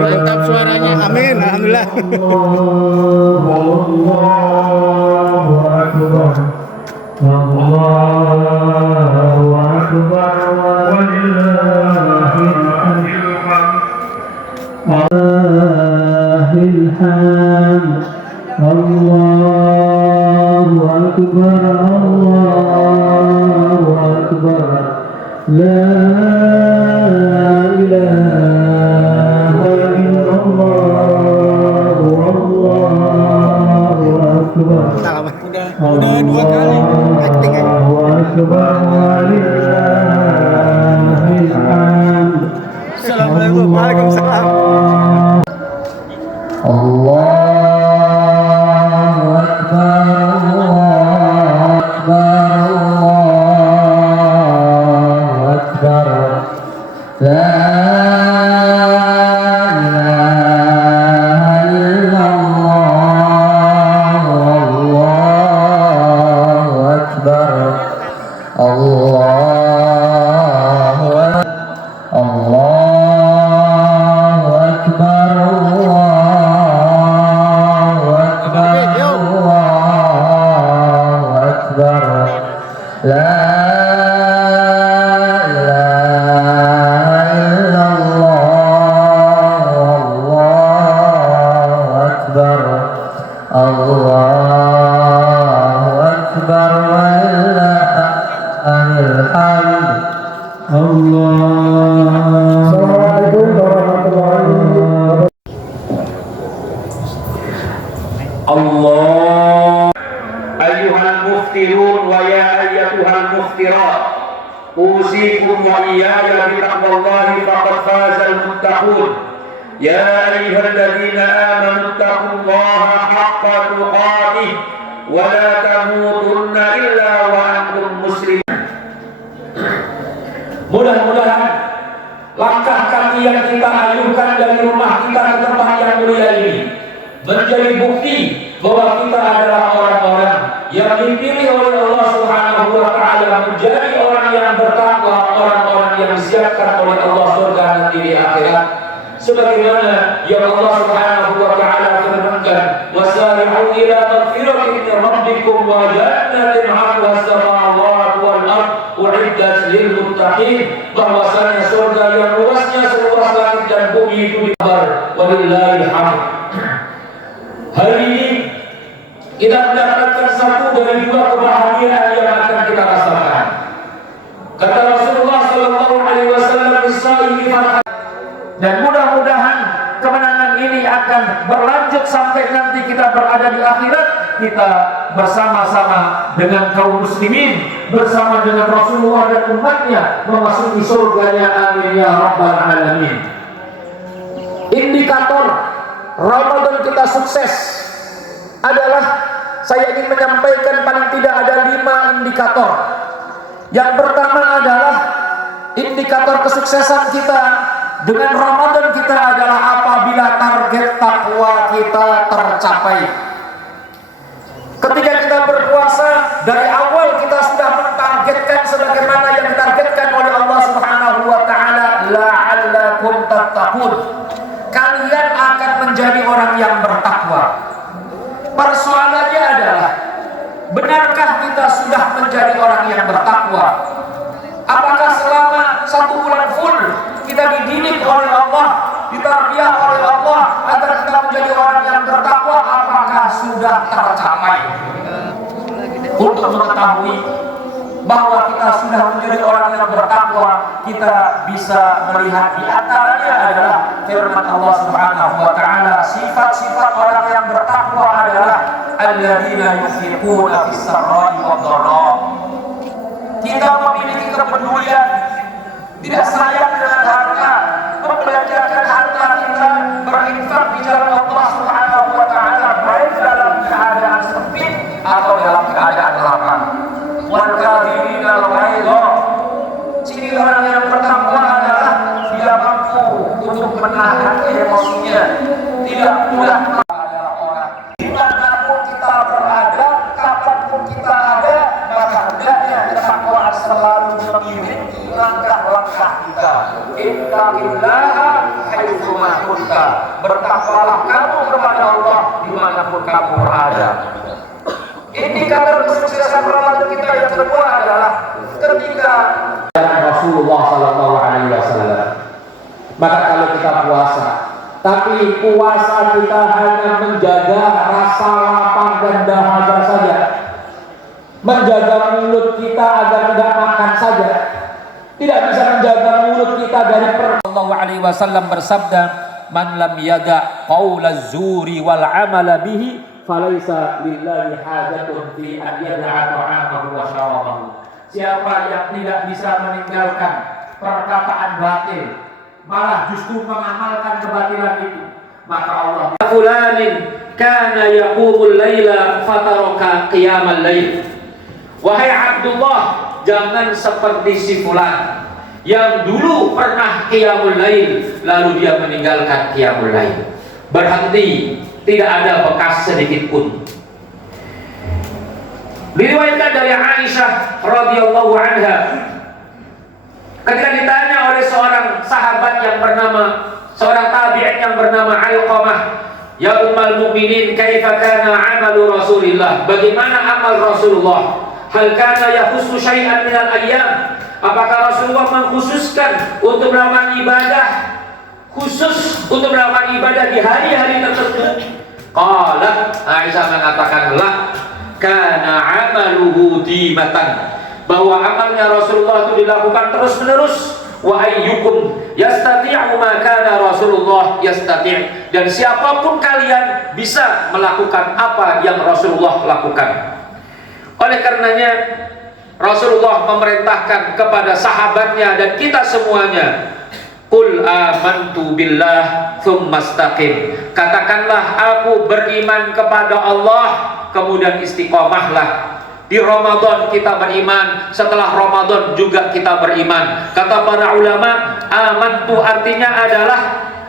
Mantap suaranya, amin, alhamdulillah. Udah 2 kali acting aja. Assalamualaikum, waalaikumsalam. Allahu Akbar, Allahu Akbar, la Allah ayyuhal muftirun wa ya ayyatuhal muftirat usikum wa iyaya bitaqwallahi faqad fazal muttaqun ya ayyuhalladzina amanu taqullaha haqqa tuqatih wa la tamutunna illa wa antum muslimun. Mudah-mudahan langkah kaki yang kita ayunkan dari rumah kita ke tempat yang mulia ini menjadi bukti bahwa kita adalah orang-orang yang dipilih oleh Allah Subhanahu wa taala menjadi orang yang bertakwa, orang-orang yang disiapkan oleh Allah surga nanti di akhirat. Sebagaimana yang Allah Subhanahu wa taala firmankan, "Wasari'u ila maghfiratin min rabbikum wa jannatin 'arduha as-samawati wal ardh u'iddat lil muttaqin." Bahwasanya surga yang luasnya seluas langit dan bumi itu dikabar. Walillahil hamd. Hari ini kita mendapatkan satu dari 2 kebahagiaan yang akan kita rasakan. tersebut sampai nanti kita berada di akhirat, kita bersama-sama dengan kaum muslimin, bersama dengan Rasulullah dan umatnya memasuki surganya. Amin ya rabbal alamin. Indikator Ramadan kita sukses adalah, saya ingin menyampaikan paling tidak ada 5 indikator. Yang pertama adalah indikator kesuksesan kita dengan Ramadan kita adalah apabila target takwa kita tercapai. Ketika kita berpuasa, dari awal kita sudah mentargetkan sebagaimana yang ditargetkan oleh Allah Subhanahu wa taala, la'allakum tattaqun. Kalian akan menjadi orang yang bertakwa. Persoalannya adalah, benarkah kita sudah menjadi orang yang bertakwa? Apakah selama 1 bulan full kita dididik oleh Allah, ditarbiyah oleh Allah agar kita menjadi orang yang bertakwa? Apakah sudah tercapai? Untuk mengetahui bahwa kita sudah menjadi orang yang bertakwa, kita bisa melihat di antaranya adalah firman Allah Subhanahu wa taala, sifat-sifat orang yang bertakwa adalah alladzina yunfiquna fis sarra'i wad dharra. Kita memiliki kepedulian, tidak sayang dengan harta, membelanjakan harta kita, berinfak di jalan Allah Subhanahu wa taala, baik dalam keadaan sempit atau dalam keadaan lapang. Wal kadhibina al-ghaidha. Ciri orang yang bertakwa adalah dia mampu untuk menahan emosinya, tidak mudah adalah orang. Dimanapun kita berada, kapanpun kita ada, maka hendaknya ketakwaan selalu mengiringi langkah-langkah kita. Ittaqillaha haitsu ma kunta. Bertakwalah kamu kepada Allah dimanapun kamu berada. Indikator kesuksesan Ramadan kita yang kedua adalah ketika Rasulullah Sallallahu Alaihi Wasallam. Maka kalau kita puasa, tapi puasa kita hanya menjaga rasa lapar dan dahaga saja, menjaga mulut kita agar tidak makan saja, tidak bisa menjaga mulut kita dari Sallallahu Alaihi Wasallam bersabda, man lam yada qaulaz zuri wal amala bihi falaisa lillahi hajatun fi an yada'a ta'amahu wa syarabahu. Siapa yang tidak bisa meninggalkan perkataan batil, malah justru mengamalkan kebatilan itu, maka Allah fulanin kana yaqumul laila fataraka qiyamal lail. Wahai Abdullah, jangan seperti si fulan yang dulu pernah qiyamul lail lalu dia meninggalkan qiyamul lail. Berhenti, tidak ada bekas sedikit pun. Diriwayatkan dari Aisyah radhiyallahu anha, ketika ditanya oleh seorang sahabat yang bernama, seorang tabi'in yang bernama Alqamah, ya ummul mukminin, kaifa kana amalu Rasulillah? Bagaimana amal Rasulullah? Hal kana yakhussu syai'an minal ayyam? Apakah Rasulullah mengkhususkan untuk melakukan ibadah khusus, untuk melakukan ibadah di hari-hari tertentu? Qalat, Aisyah mengatakan, la kana amaluhu dimatan, bahwa amalnya Rasulullah itu dilakukan terus-menerus. Wa ayyukum yastati'u ma kana Rasulullah yastati', dan siapapun kalian bisa melakukan apa yang Rasulullah lakukan. Oleh karenanya Rasulullah memerintahkan kepada sahabatnya dan kita semuanya, qul amantu billah tsumastaqim. Katakanlah aku beriman kepada Allah, kemudian istiqomahlah. Di Ramadan kita beriman, setelah Ramadan juga kita beriman. Kata para ulama, amantu artinya adalah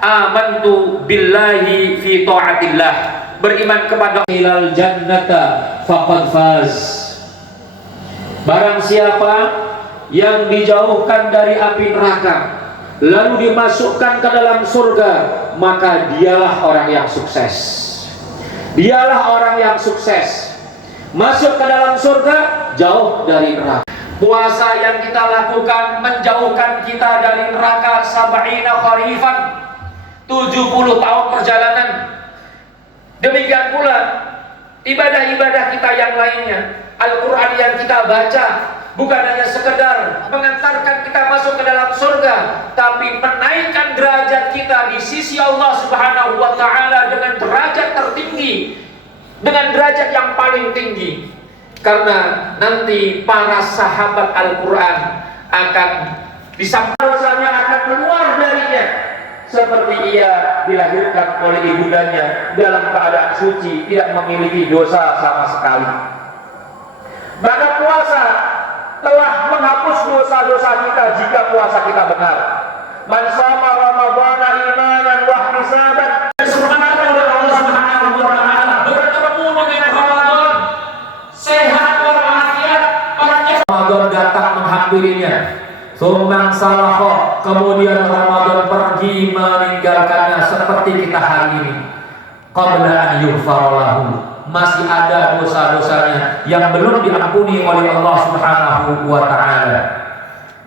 amantu billahi fi ta'atillah, beriman kepada ilal jannata faqad faz. Barang siapa yang dijauhkan dari api neraka lalu dimasukkan ke dalam surga, maka dialah orang yang sukses. Dialah orang yang sukses. Masuk ke dalam surga, jauh dari neraka. Puasa yang kita lakukan menjauhkan kita dari neraka sab'ina kharifan, 70 tahun perjalanan. Demikian pula ibadah-ibadah kita yang lainnya, Al-Quran yang kita baca, bukan hanya sekedar mengantarkan kita masuk ke dalam surga, tapi menaikkan derajat kita di sisi Allah Subhanahu wa taala dengan derajat tertinggi, dengan derajat yang paling tinggi. Karena nanti para sahabat Al-Quran akan disampaikan, dosanya akan keluar darinya seperti ia dilahirkan oleh ibundanya dalam keadaan suci, tidak memiliki dosa sama sekali. Maka puasa telah menghapus dosa-dosa kita jika puasa kita benar. Man shoma Ramadhana imanan wa ihtisaban, semangat oleh Allah Subhanahu wa taala, bertemu dengan Ramadan sehat walafiat, Ramadan datang menghampirinya. Sumang salaho, kemudian Ramadan pergi meninggalkannya seperti kita hari ini. Qabla an yughfaralahu, masih ada dosa-dosanya yang belum diampuni oleh Allah Subhanahu wa taala.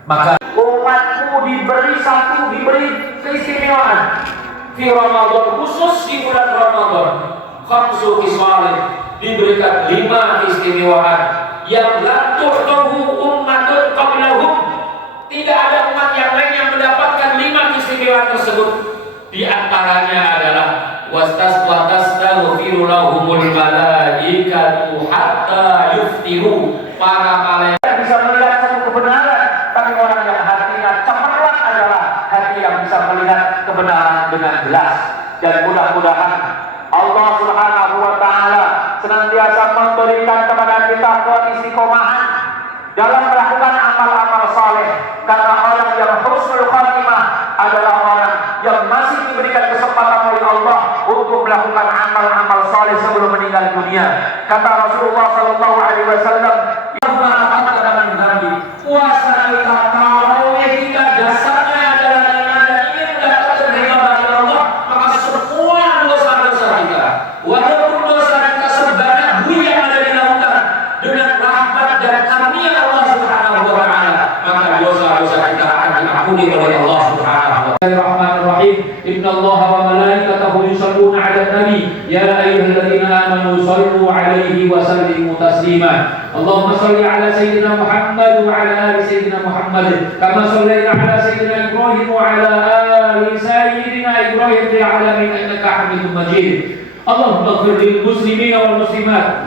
Maka umatku diberi keistimewaan di Ramadan, khusus di bulan Ramadan. Khamsu khisalin, diberikan 5 keistimewaan yang la tu'tahu ummatun qablahum. Tidak ada umat yang lain yang mendapatkan 5 keistimewaan tersebut. Di antaranya adalah wastaghfiru lahumul malaikatu hatta yuftiru. Para malaikat bisa melihat satu kebenaran, tapi orang yang hatinya cemerlang adalah hati yang bisa melihat kebenaran dengan jelas. Dan mudah-mudahan Allah Subhanahu wa taala senantiasa memberikan kepada kita keistiqomahan dalam melakukan amal-amal saleh, karena orang yang husnul khatimah adalah orang yang masih diberikan kesempatan oleh Allah untuk melakukan amal-amal saleh sebelum meninggal dunia. Kata Rasulullah sallallahu alaihi wasallam, puasa kita, tarawih kita, dasarnya adalah iman dan ingin mendapat ridha dari Allah, maka semua dosa-dosa kita, walaupun dosa kita sebanyak bui yang ada di lautan, dengan rahmat dan karunia Allah Subhanahu wa taala, maka dosa-dosa kita akan diampuni oleh Allah Subhanahu wa taala. Bismillahirrahmanirrahim. Innallaha wa malaikatahu yusholluna 'alan nabi ya ayyuhalladzina amanu shallu 'alaihi wa sallimu taslima. Allahumma shalli 'ala sayyidina Muhammad wa 'ala ali sayyidina Muhammad kama shallaita 'ala sayyidina Ibrahim wa 'ala ali sayyidina Ibrahim fil 'alamin innaka Hamidum Majid. Allahumma ighfir lil muslimina wal muslimat